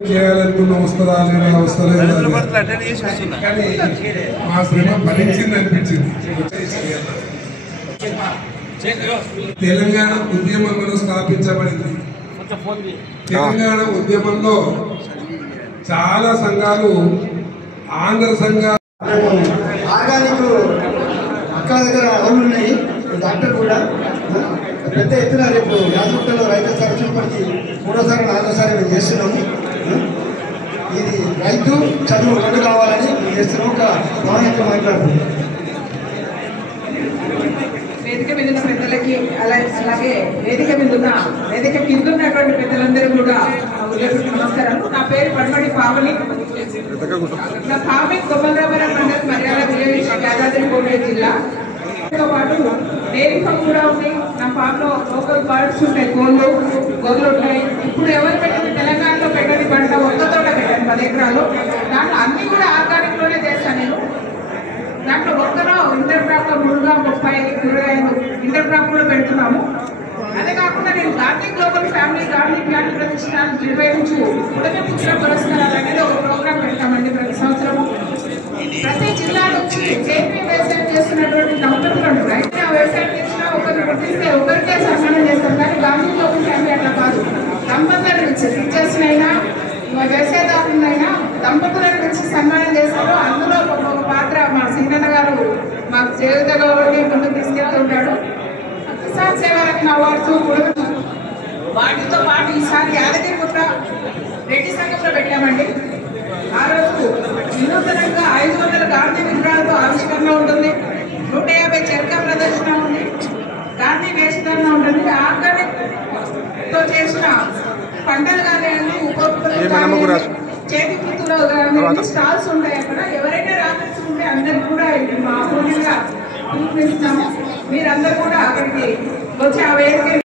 చేయాలనుకున్న వస్తుందా లేదా వస్తలేదు కానీ మా శ్రమ ఫలించింది అనిపించింది. తెలంగాణ ఉద్యమంలో స్థాపించబడింది. తెలంగాణ ఉద్యమంలో చాలా సంఘాలు ఆంధ్ర సంఘాలు ఆర్గానిక్ అక్క దగ్గర అమలు ఉన్నాయి. డాక్టర్ కూడా పెద్ద ఎత్తున రేపు యాదగిరిలో రైతు సంక్షేమానికి 3వ 4వ మేము చేస్తున్నాము. ఇది రైతు చదువు రెండు కావాలని చేస్తున్నాం. ఒక భావనతో మాట్లాడుతున్నాం. వేదిక మీద ఉన్న పెద్దలకి అలాగే వేదిక కిందున్నటువంటి పెద్దలందరూ కూడా నమస్కారం. నా పేరు పడమడి పావని. నా పావని కొమ్మలరామరం మండలం మర్యాద విలేజ్ యాదాద్రి భువనగిరి జిల్లా. తో పాటు డైరీ ఫామ్ కూడా ఉంది. నా ఫామ్ లో లోకల్ బర్డ్స్ ఉంటాయి, గొర్రెలు ఉంటాయి. ఇప్పుడు ఎవరు పెట్టింది తెలంగాణలో పెట్టని పంట ఒక్క తోట పెట్టాను 10 ఎకరాలు. దాంట్లో అన్ని కూడా ఆర్గానిక్ లోనే చేస్తాను నేను. దాంట్లో ఒక్కలో ఇంటర్ క్రాప్ లో 30 కూరగాయలు ఇంటర్ క్రాప్ కూడా పెడుతున్నాము. అదే కాకుండా నేను Gandhi global family Gandhi plant ప్రతిష్టాన్ని నిర్వహించు ఉడక పుత్ర పురస్కారాలు అనేది ఒక ప్రోగ్రామ్ పెడతామండి ప్రతి సంవత్సరము. ప్రతి జిల్లా నుంచి సేంద్రీయ వ్యవసాయం చేస్తున్నటువంటి దంపతులను రైతు వ్యవసాయం చేసిన ఒకరిని గుర్తిస్తే ఒకరికే సన్మానం చేస్తారు. కానీ గాంధీ గ్లోబల్ ఫ్యామిలీ అట్లా కాదు. దంపతులను నుంచి టీచర్స్ అయినా వ్యవసాయదారులైనా దంపతులను నుంచి సన్మానం చేస్తారు. అందులో ఒక పాత్ర మా సీనన్న గారు మాకు చేయుతలో ముందుకు తీసుకెళ్తుంటాడు. కిసాన్ సేవరత్న అవార్డ్స్ వాటితో పాటు ఈసారి యాదగిరిగుట్ట రెడ్డి సంఘంలో పెట్టామండి. ఆ రోజు వినూతనంగా 500 గాంధీ విగ్రహాలతో ఆవిష్కరణ ఉంటుంది. 150 చెరక ప్రదర్శన ఉంది. గాంధీ వేషధారణ ఉంటుంది. ఆర్గానిక్ తో చేసిన పంటలు కానివ్వండి, చేతి వృత్తులు కానివ్వండి స్టాల్స్ ఉంటాయి. అక్కడ ఎవరైనా రావాల్సి ఉంటే అందరికి కూడా మా పూర్తిగా పిలుపునిస్తాము. మీరందరూ కూడా అక్కడికి వచ్చి ఆ వేదిక